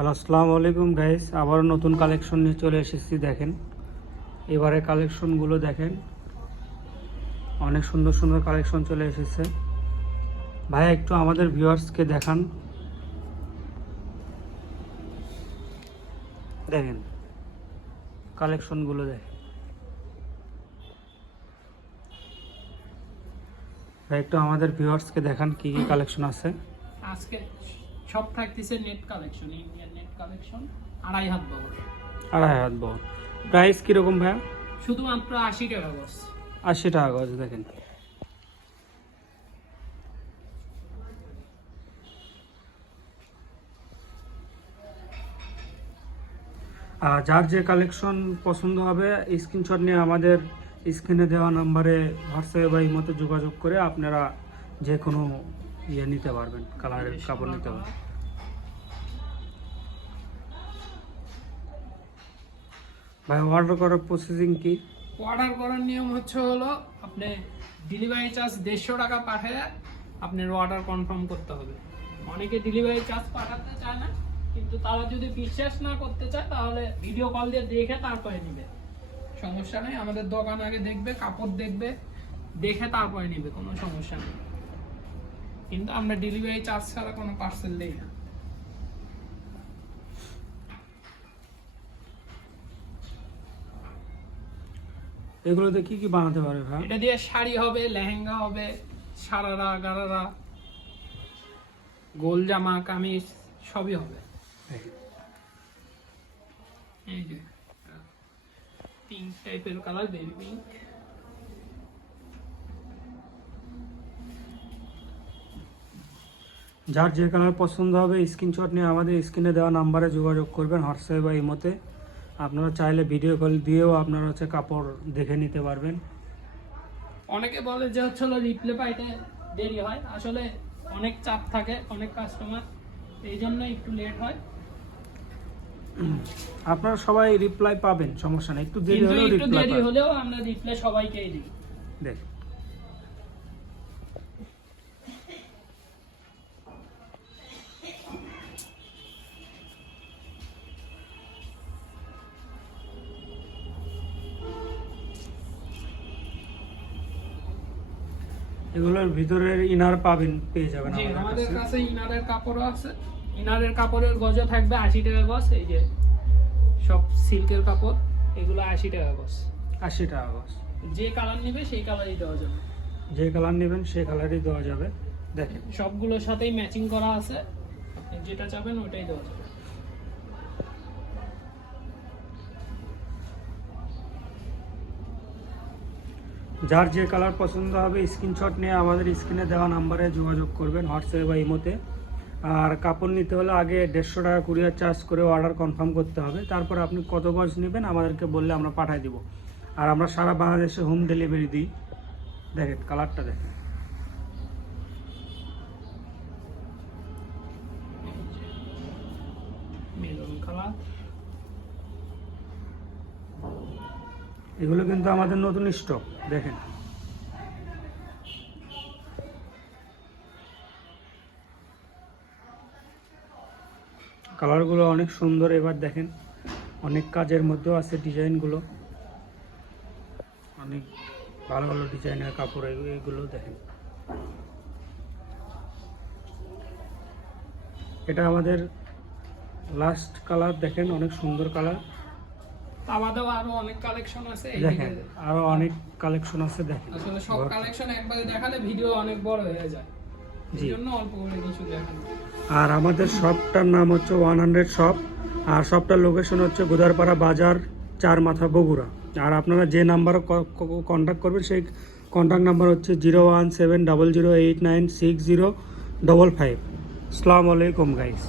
Hello, আসসালামু আলাইকুম guys. আবারও নতুন কালেকশন নিয়ে চলে এসেছি। দেখেন এবারে কালেকশনগুলো দেখেন, অনেক সুন্দর সুন্দর কালেকশন চলে এসেছে। ভাইয়া একটু আমাদের ভিউয়ার্সকে দেখান। দেখেন কালেকশনগুলো দেখেন ভাই, একটু আমাদের ভিউয়ার্সকে দেখান কি কি কালেকশন আছে। আজকে সব থাকতেছে net collection, Indian net collection, 2.5 হাত বহর। 2.5 হাত বহর। প্রাইস কীরকম ভাইয়া? শুধুমাত্র 80 টাকা গজ। 80 টাকা গজ। দেখেন যার যে কালেকশন পছন্দ হবে স্ক্রিনশট নিয়ে আমাদের স্ক্রিনে দেওয়া নাম্বারে হোয়াটসঅ্যাপে বা ইমোতে যোগাযোগ করে আপনারা যে কোনো নিতে পারবেন, কালারের কাপড় নিতে পারবেন। ভাই অর্ডার করার প্রসেসিং কি? অর্ডার করার নিয়ম হলো আপনি ডেলিভারি চার্জ 150 টাকা পাঠিয়ে আপনার অর্ডার কনফার্ম করতে হবে। অনেকে ডেলিভারি চার্জ পাঠাতে চায় না, কিন্তু তারা যদি বিশ্বাস না করতে চায় তাহলে ভিডিও কল দিয়ে দেখে তারপরে নেবে, সমস্যা নেই। আমাদের দোকান আগে দেখবে, কাপড় দেখবে, দেখে তারপরে নেবে, কোনো সমস্যা নেই। কিন্তু আমরা ডেলিভারি চার্জ ছাড়া কোনো পার্সেল দেই না। এগুলোতে কি কি বানাতে পারবে ভাই? এটা দিয়ে শাড়ি হবে, লেহেঙ্গা হবে, সারারা গারারা, গোল জামা, কামিজ সবই হবে। এই যে পিঙ্ক টাইপের কালার, বেবি পিঙ্ক। যার যে কালার পছন্দ হবে স্ক্রিনশট নিয়ে আমাদের স্ক্রিনে দেওয়া নাম্বারে যোগাযোগ করবেন, হোয়াটসঅ্যাপে বা ইমোতে। আপনারা চাইলে ভিডিও কল দিয়েও আপনারা কাপড় দেখে নিতে পারবেন। অনেকে বলে যে রিপ্লে পাইতে দেরি হয়, আসলে অনেক চাপ থাকে, অনেক কাস্টমার, এই জন্য একটু লেট হয়। আপনারা সবাই রিপ্লাই পাবেন, সমস্যা নেই। একটু দেরি হলেও আমরা রিপ্লাই সবাইকেই দিই। দেখ এগুলোর ভিতরের ইনার পেয়ে যাবেন আমাদের কাছে। ইনারের কাপড়ও আছে। ইনারের কাপড়ের গজ থাকবে 80 টাকা গজ। এই যে সব সিল্কের কাপড়, এগুলো 80 টাকা গজ। 80 টাকা গজ। যে কালার নেবে সেই কালারই দেওয়া যাবে। যে কালার নেবেন সেই কালারই দেওয়া যাবে। দেখেন সবগুলোর সাথেই ম্যাচিং করা আছে, আপনি যেটা চাবেন ওটাই দেওয়া যাবে। যার যে কালার পছন্দ হবে স্ক্রিনশট নিয়ে আমাদের স্ক্রিনে দেওয়া নাম্বারে যোগাযোগ করবেন, হোয়াটসঅ্যাপে বা ইমোতে। আর কাপড় নিতে হলে আগে 150 টাকা কুরিয়ার চার্জ করে অর্ডার কনফার্ম করতে হবে। তারপর আপনি কত গজ নেবেন আমাদেরকে বললে আমরা পাঠিয়ে দিব। আর আমরা সারা বাংলাদেশে হোম ডেলিভারি দিই। দেখেন কালারটা দেখেন। Maroon colour. এগুলো কিন্তু আমাদের নতুন স্টক। দেখেন কালারগুলো অনেক সুন্দর। এবার দেখেন অনেক কাজের মধ্যেও আছে, ডিজাইনগুলো অনেক ভালো ভালো ডিজাইনের কাপড়। এগুলো দেখেন, এটা আমাদের লাস্ট কালার। দেখেন অনেক সুন্দর কালার। আমাদের আরো অনেক কালেকশন আছে। দেখেন আরো অনেক কালেকশন আছে। দেখেন আসলে সব কালেকশন একবারে দেখালে ভিডিও অনেক বড় হয়ে যায়, এই জন্য অল্প করে কিছু দেখানো। আর আমাদের শপটার নাম হচ্ছে 100 শপ। আর শপটার লোকেশন হচ্ছে গোদারপাড়া বাজার, 4 মাথা, বগুড়া। আর আপনারা যে নাম্বার কন্ট্যাক্ট করবেন সেই কন্ট্যাক্ট নাম্বার হচ্ছে 01700896055। আসসালামু আলাইকুম গাইস।